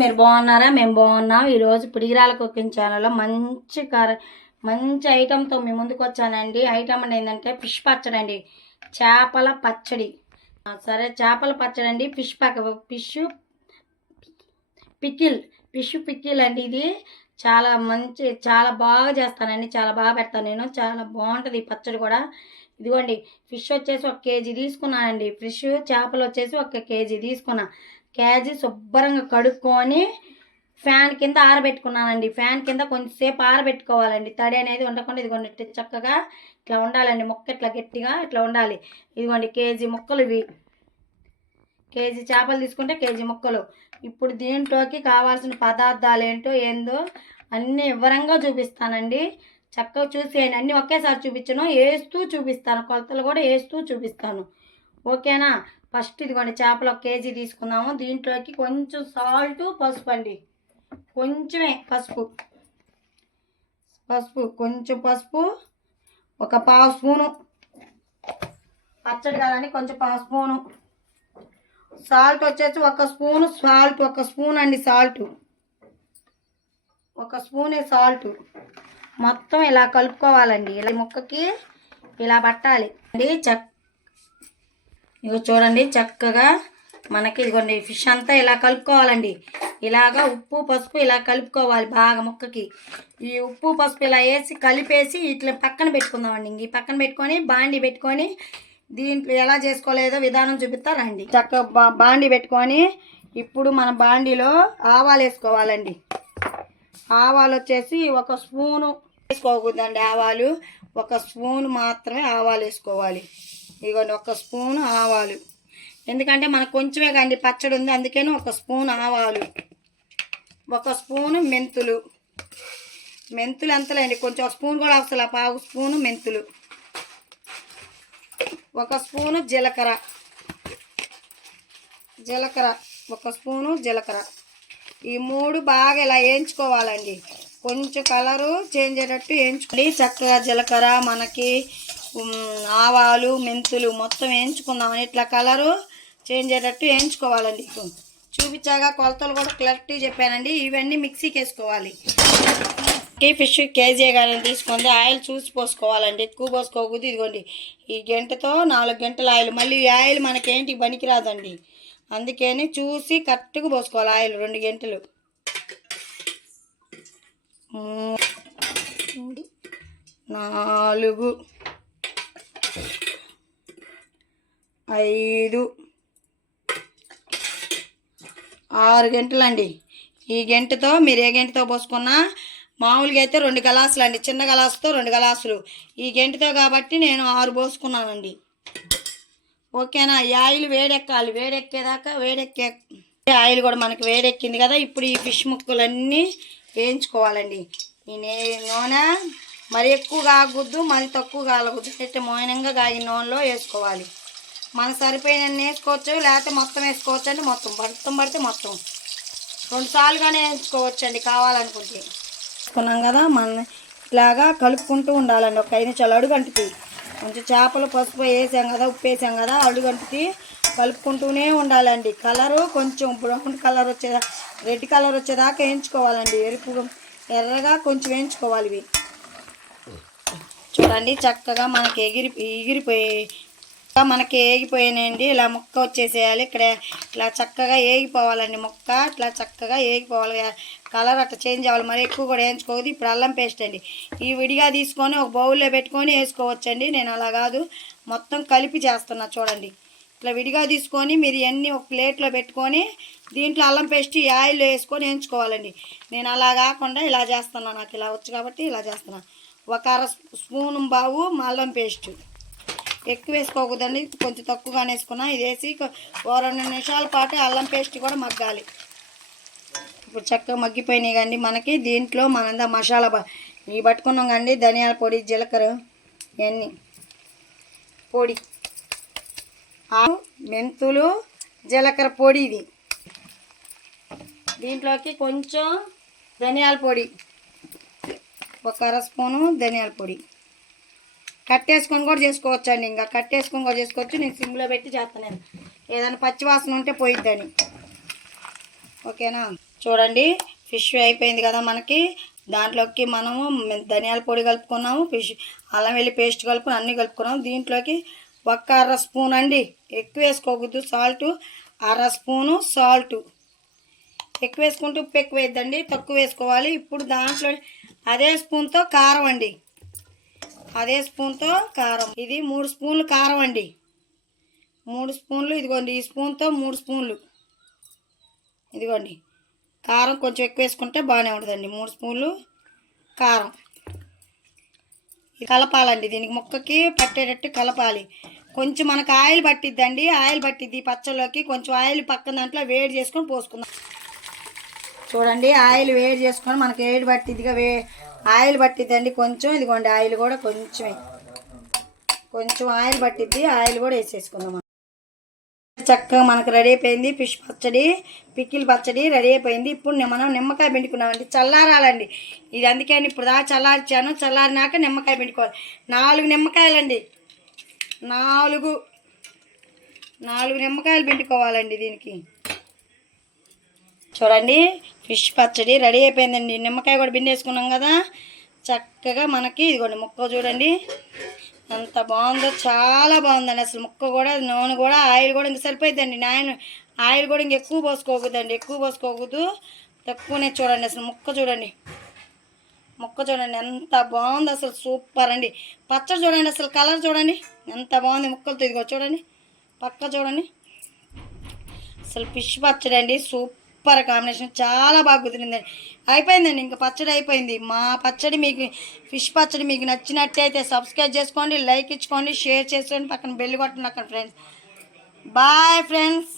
మీరు బాగున్నారా? మేము బాగున్నాం. ఈరోజు పిడిగిరాల కుకింగ్ ఛానల్లో మంచి కర మంచి ఐటెంతో మీ ముందుకు వచ్చానండి. ఐటమ్ అంటే ఏంటంటే ఫిష్ పచ్చడి అండి చేపల పచ్చడి. సరే చేపల పచ్చడి అండి ఫిష్ పక్క ఫిష్ పికిల్ ఫిష్ పికిల్ అండి ఇది. చాలా మంచి చాలా బాగా చేస్తానండి. చాలా బాగా పెడతాను నేను. చాలా బాగుంటుంది ఈ పచ్చడి కూడా. ఇదిగోండి ఫిష్ వచ్చేసి ఒక కేజీ తీసుకున్నానండి. ఫిష్ చేపలు వచ్చేసి ఒక కేజీ తీసుకున్నా. కేజీ శుభ్రంగా కడుక్కొని ఫ్యాన్ కింద ఆరబెట్టుకున్నానండి. ఫ్యాన్ కింద కొంచెంసేపు ఆరబెట్టుకోవాలండి. తడి అనేది ఉండకుండా ఇదిగోండి చక్కగా ఇట్లా ఉండాలండి. ముక్క ఇట్లా గట్టిగా ఇట్లా ఉండాలి. ఇదిగోండి కేజీ ముక్కలు ఇవి. కేజీ చేపలు తీసుకుంటే కేజీ ముక్కలు. ఇప్పుడు దీంట్లోకి కావాల్సిన పదార్థాలు ఏంటో ఏందో అన్నీ వివరంగా చూపిస్తానండి. చక్కగా చూసేయండి. అన్నీ ఒకేసారి చూపించను వేస్తూ చూపిస్తాను. కొలతలు కూడా వేస్తూ చూపిస్తాను. ఓకేనా? ఫస్ట్ ఇదిగోండి చేపలు ఒక కేజీ తీసుకుందాము. దీంట్లోకి కొంచెం సాల్ట్ పసుపు అండి. కొంచెమే పసుపు. పసుపు కొంచెం పసుపు ఒక పావు స్పూను. పచ్చడి కదండి కొంచెం పావు స్పూను. సాల్ట్ వచ్చేసి ఒక స్పూను సాల్ట్ ఒక స్పూన్ అండి సాల్ట్. ఒక స్పూనే సాల్ట్. మొత్తం ఇలా కలుపుకోవాలండి. ఇలా ముక్కకి ఇలా పట్టాలి. అండి చక్క ఇగో చూడండి చక్కగా మనకి ఇదిగోండి ఫిష్ అంతా ఇలా కలుపుకోవాలండి. ఇలాగా ఉప్పు పసుపు ఇలా కలుపుకోవాలి బాగా ముక్కకి. ఈ ఉప్పు పసుపు ఇలా వేసి కలిపేసి ఇట్లా పక్కన పెట్టుకుందామండి. ఇంక ఈ పక్కన పెట్టుకొని బాండి పెట్టుకొని దీంట్లో ఎలా చేసుకోలేదో విధానం చూపిస్తారండి చక్కగా బాండి పెట్టుకొని ఇప్పుడు మన బాండీలో ఆవాలు వేసుకోవాలండి. ఆవాలు వచ్చేసి ఒక స్పూను వేసుకోకూడదండి ఆవాలు. ఒక స్పూన్ మాత్రమే ఆవాలు వేసుకోవాలి. ఇదిగోండి ఒక స్పూన్ ఆవాలు. ఎందుకంటే మనకు కొంచెమే కానీ పచ్చడి ఉంది అందుకని ఒక స్పూన్ ఆవాలు. ఒక స్పూను మెంతులు. మెంతులు ఎంతలేండి? కొంచెం ఒక స్పూన్ కూడా అవసరం పావు స్పూను మెంతులు. ఒక స్పూను జీలకర్ర. జీలకర్ర ఒక స్పూను జీలకర్ర. ఈ మూడు బాగా ఇలా వేయించుకోవాలండి. కొంచెం కలరు చేంజ్ అయ్యేటట్టు వేయించుకోండి. చక్కగా జీలకర్ర మనకి ఆవాలు మెంతులు మొత్తం వేయించుకుందామని ఇట్లా కలరు చేంజ్ అయ్యేటట్టు వేయించుకోవాలండి. చూపించాగా కొలతలు కూడా క్లారిటీ చెప్పానండి. ఇవన్నీ మిక్సీకి వేసుకోవాలి. ఈ ఫిష్ కేజీ కానీ తీసుకుంది. ఆయిల్ చూసి పోసుకోవాలండి. ఎక్కువ పోసుకోకూడదు. ఇదిగోండి ఈ గంటతో నాలుగు గంటల ఆయిల్. మళ్ళీ ఈ ఆయిల్ మనకేంటి పనికిరాదండి. అందుకని చూసి కరెక్ట్గా పోసుకోవాలి ఆయిల్ రెండు గంటలు. మూడు నాలుగు. ఐదు. ఆరు గంటలండి. ఈ గంటతో మీరు ఏ గంటతో పోసుకున్నా మామూలుగా అయితే రెండు గలాసులు అండి చిన్న గలాసుతో రెండు గలాసులు. ఈ గంటతో కాబట్టి నేను ఆరు పోసుకున్నానండి. ఓకేనా? ఈ ఆయిల్ వేడెక్కాలి. వేడెక్కేదాకా వేడెక్కే ఆయిల్ కూడా మనకి వేడెక్కింది కదా. ఇప్పుడు ఈ ఫిష్ ముక్కలన్నీ వేయించుకోవాలండి. ఈ నే- నూనె మరి ఎక్కువ కాగొద్దు మరి తక్కువ కాలగొద్దు అయితే మోయనంగా కాగిన నూనెలో వేసుకోవాలి. మన సరిపోయిన వేసుకోవచ్చు లేకపోతే మొత్తం వేసుకోవచ్చు అండి. మొత్తం మొత్తం పడితే మొత్తం. రెండు సార్లుగానే వేసుకోవచ్చు అండి కావాలనుకుంటే. వేసుకున్నాం కదా మన ఇలాగా కలుపుకుంటూ ఉండాలండి. ఒక ఐదు నిమిషాలు అడుగు అంటుతుంది కొంచెం చేపలు పసుపు వేసాం కదా ఉప్పు వేసాం కదా అడుగు అంటుతుంది కలుపుకుంటూనే ఉండాలండి. కలరు కొంచెం బ్రౌన్ కలర్ వచ్చేదా రెడ్ కలర్ వచ్చేదాకా వేయించుకోవాలండి. ఎరుపు ఎర్రగా కొంచెం వేయించుకోవాలి ఇవి. చూడండి చక్కగా మనకి ఎగిరి ఎగిరిపోయి మనకి ఏగిపోయినాయండి. ఇలా ముక్క వచ్చేసేయాలి. ఇక్కడ ఇలా చక్కగా ఏగిపోవాలండి ముక్క. ఇట్లా చక్కగా ఏగిపోవాలి. కలర్ అట్లా చేంజ్ అవ్వాలి. మరి ఎక్కువ కూడా వేయించుకోవద్దు. ఇప్పుడు అల్లం పేస్ట్ అండి. ఈ విడిగా తీసుకొని ఒక బౌల్లో పెట్టుకొని వేసుకోవచ్చండి. నేను అలా కాదు. మొత్తం కలిపి చేస్తున్నా చూడండి. ఇట్లా విడిగా తీసుకొని మీరు ఇవన్నీ ఒక ప్లేట్లో పెట్టుకొని దీంట్లో అల్లం పేస్ట్ ఈ ఆయిల్ వేసుకొని వేయించుకోవాలండి. నేను అలా కాకుండా ఇలా చేస్తున్నాను నాకు ఇలా వచ్చు కాబట్టి ఇలా చేస్తున్నా. ఒక అర స్పూన్ బావు అల్లం పేస్ట్. ఎక్కువ వేసుకోకూడదండి. కొంచెం తక్కువగానే వేసుకున్నా. ఇది వేసి ఓ రెండు నిమిషాల పాటు అల్లం పేస్ట్ కూడా మగ్గాలి. ఇప్పుడు చక్కగా మగ్గిపోయినాయి కండి మనకి. దీంట్లో మనందా మసాలా ఇవి పట్టుకున్నాం కండి ధనియాల పొడి జీలకర్ర ఇవన్నీ. పొడి. ఆవు మెంతులు జీలకర్ర పొడి ఇది. దీంట్లోకి కొంచెం ధనియాల పొడి. ఒక అర స్పూను ధనియాల పొడి. కట్టేసుకొని కూడా చేసుకోవచ్చు అండి ఇంకా. కట్టేసుకొని కూడా చేసుకోవచ్చు. నేను సిమ్లో పెట్టి చేస్తాను ఏదైనా పచ్చివాసన ఉంటే పోయిద్దని. ఓకేనా? చూడండి ఫిష్ అయిపోయింది కదా మనకి. దాంట్లోకి మనము ధనియాల పొడి కలుపుకున్నాము ఫిష్ అల్లం వెల్లి పేస్ట్ కలుపుకుని అన్నీ కలుపుకున్నాము. దీంట్లోకి ఒక్క అర స్పూన్ అండి ఎక్కువ వేసుకోకూడదు సాల్ట్ అర స్పూను సాల్ట్ ఎక్కువ వేసుకుంటే ఉప్పు ఎక్కువ వేద్దండి తక్కువ వేసుకోవాలి. ఇప్పుడు దాంట్లో అదే స్పూన్తో కారం అండి. అదే స్పూన్తో కారం. ఇది మూడు స్పూన్లు కారం అండి. మూడు స్పూన్లు ఇదిగోండి ఈ స్పూన్తో మూడు స్పూన్లు. ఇదిగోండి కారం కొంచెం ఎక్కువ వేసుకుంటే బాగానే ఉంటుందండి. మూడు స్పూన్లు కారం. ఇది కలపాలండి. దీనికి ముక్కకి పట్టేటట్టు కలపాలి. కొంచెం మనకు ఆయిల్ పట్టిద్దండి. ఆయిల్ పట్టిద్ది ఈ పచ్చళ్ళలోకి కొంచెం ఆయిల్ పక్కన దాంట్లో వేడి చేసుకొని పోసుకుందాం. చూడండి ఆయిల్ వేడి చేసుకొని మనకి వేడి పట్టిద్దిగా వే ఆయిల్ పట్టిద్దండి కొంచెం. ఇదిగోండి ఆయిల్ కూడా కొంచెమే. కొంచెం ఆయిల్ పట్టిద్ది. ఆయిల్ కూడా వేసేసుకుందాం. చక్కగా మనకు రెడీ అయిపోయింది ఫిష్ పచ్చడి పిక్కిల్ పచ్చడి రెడీ అయిపోయింది. ఇప్పుడు మనం నిమ్మకాయ పిండుకున్నామండి. చల్లారాలండి. ఇది అందుకని ఇప్పుడు దా చల్లార్చాను. చల్లారినాక నిమ్మకాయ పిండుకోవాలి. నాలుగు నిమ్మకాయలండి. నాలుగు. నాలుగు నిమ్మకాయలు పిండుకోవాలండి దీనికి. చూడండి ఫిష్ పచ్చడి రెడీ అయిపోయిందండి. నిమ్మకాయ కూడా బిన్నేసుకున్నాం కదా. చక్కగా మనకి ఇదిగోండి ముక్క చూడండి. ఎంత బాగుందో చాలా బాగుందండి. అసలు ముక్క కూడా నూనె కూడా ఆయిల్ కూడా ఇంక సరిపోయిందండి నాయన ఆయిల్ కూడా ఇంక ఎక్కువ పోసుకోకూడదండి. ఎక్కువ పోసుకోకూడదు. తక్కువనే చూడండి అసలు ముక్క చూడండి. ముక్క చూడండి ఎంత బాగుంది అసలు సూపర్ అండి. పచ్చడి చూడండి అసలు కలర్ చూడండి. ఎంత బాగుంది ముక్కలతో ఇదిగో చూడండి. పక్క చూడండి. అసలు ఫిష్ పచ్చడి అండి సూపర్ సూపర్ కాంబినేషన్. చాలా బాగా కుదిరిందండి అయిపోయిందండి ఇంకా పచ్చడి అయిపోయింది. మా పచ్చడి మీకు ఫిష్ పచ్చడి మీకు నచ్చినట్టయితే సబ్స్క్రైబ్ చేసుకోండి లైక్ ఇచ్చుకోండి షేర్ చేసుకోండి. పక్కన బెల్లి కొట్టండి అక్కడ ఫ్రెండ్స్. Bye friends.